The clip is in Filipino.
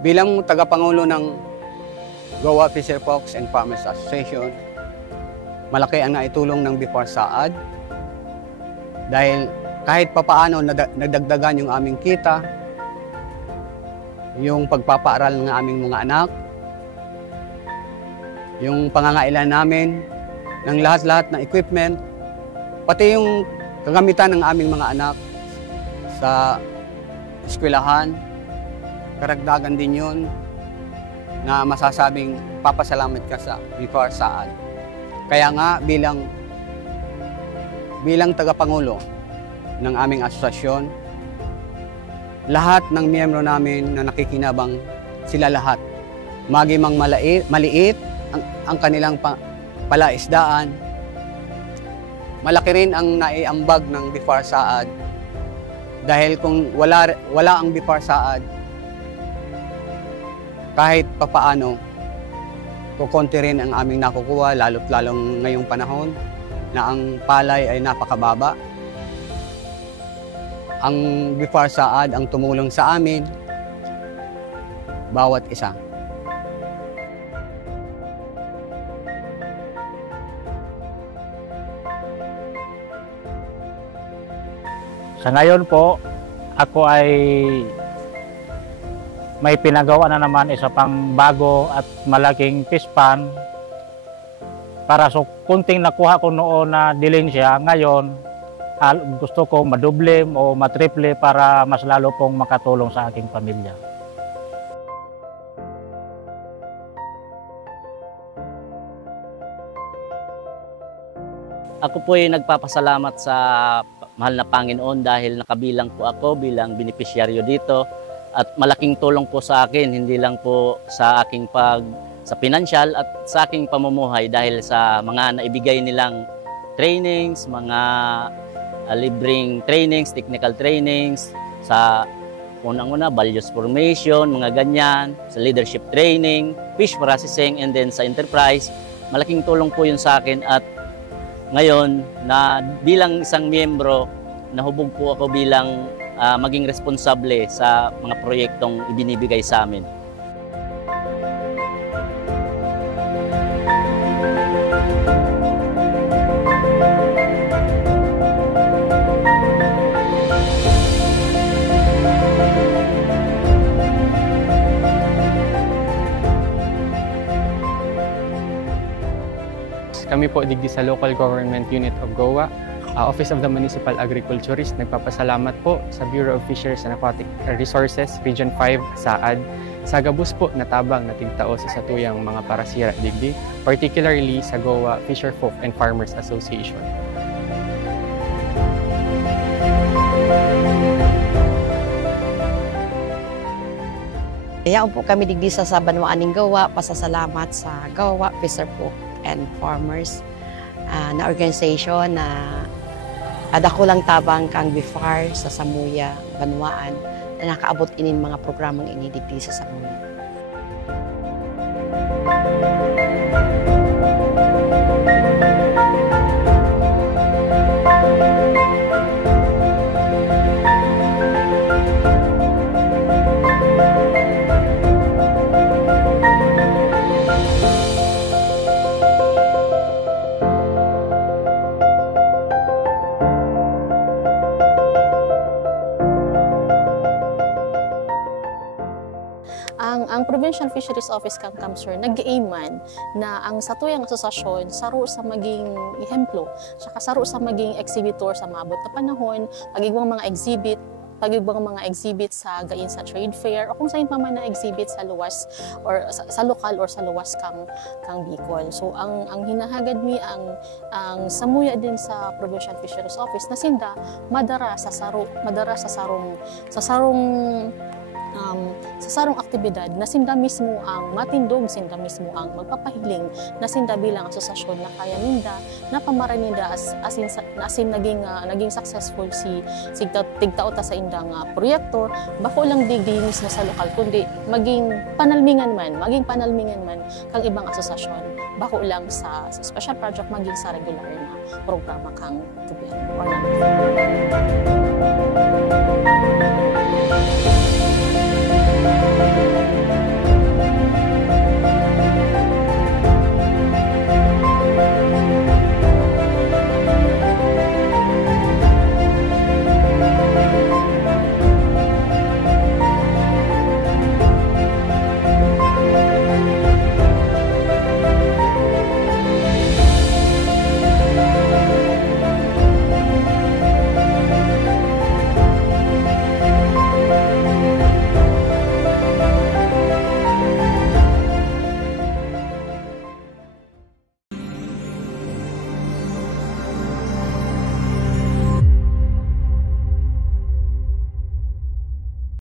Bilang tagapangulo ng Goa Fisher Folks and Farmers Association, malaki ang naitulong ng BIFAR Saad dahil kahit papaano nadagdagan yung aming kita, yung pagpapaaral ng aming mga anak, yung pangangailangan namin ng lahat-lahat ng equipment, pati yung kagamitan ng aming mga anak sa eskwelahan, karagdagan din yun na masasabing papasalamat ka sa BIFAR Saad. Kaya nga bilang tagapangulo ng aming asosasyon, lahat ng miyembro namin na nakikinabang, sila lahat, maging maliit ang kanilang palaisdaan, malaki rin ang naiambag ng BIFAR Saad. Dahil kung wala ang BIFAR Saad, kahit papaano, kukonti rin ang aming nakukuha, lalo't lalong ngayong panahon na ang palay ay napakababa. Ang BIFAR Saad ang tumulong sa amin, bawat isa. Sa ngayon po, ako ay may pinagawa na naman isa pang bago at malaking fish pan para so kunting nakuha ko noon na dilensya, ngayon gusto ko madoble o matriple para mas lalo pong makatulong sa aking pamilya. Ako po ay nagpapasalamat sa mahal na Panginoon dahil nakabilang po ako bilang benepisyaryo dito at malaking tulong po sa akin, hindi lang po sa aking sa pinansyal at sa aking pamumuhay dahil sa mga naibigay nilang trainings, mga libreng trainings, technical trainings, sa unang-una values formation, mga ganyan, sa leadership training, fish processing, and then sa enterprise. Malaking tulong po yun sa akin at ngayon, na bilang isang miyembro, nahubog po ako bilang maging responsable sa mga proyektong ibinibigay sa amin. Kami po digdi sa Local Government Unit of Goa, Office of the Municipal Agriculturist, nagpapasalamat po sa Bureau of Fisheries and Aquatic Resources, Region 5, Saad, sa gabus po na tabang na tigtao sa satuyang mga parasira digdi, particularly sa Goa Fisher Folk and Farmers Association. Kaya po kami digdi sa Banwaaning Goa, pasasalamat sa Goa Fisher Folk and Farmers na organization na dako lang tabang kang BIFAR sa Samuya, Banwaan na nakaabot inin mga programang inidigdi sa Samuya. Ang Provincial Fisheries Office kang Kamsur nag-aiman na ang satuyang asosasyon saro sa maging ihemplo, saka saro sa maging exhibitor sa maabot na panahon, pagigwang mga exhibit sa gain sa trade fair o kung saan pa man na exhibit sa luwas or sa lokal or sa luwas kang Bicol. So ang hinahagad mi ang samuya din sa Provincial Fisheries Office na sinda madara sa sarong aktibidad na sinda mismo ang matindog, sinda mismo ang magpapahiling na sinda bilang asosasyon na kaya ninda na pamara ninda asin naging successful si tigtaota sa indang proyekto bako lang digdi mismo sa lokal kundi maging panalmingan man kang ibang asosasyon bako lang sa special project maging sa regular na programa kang gobyerno or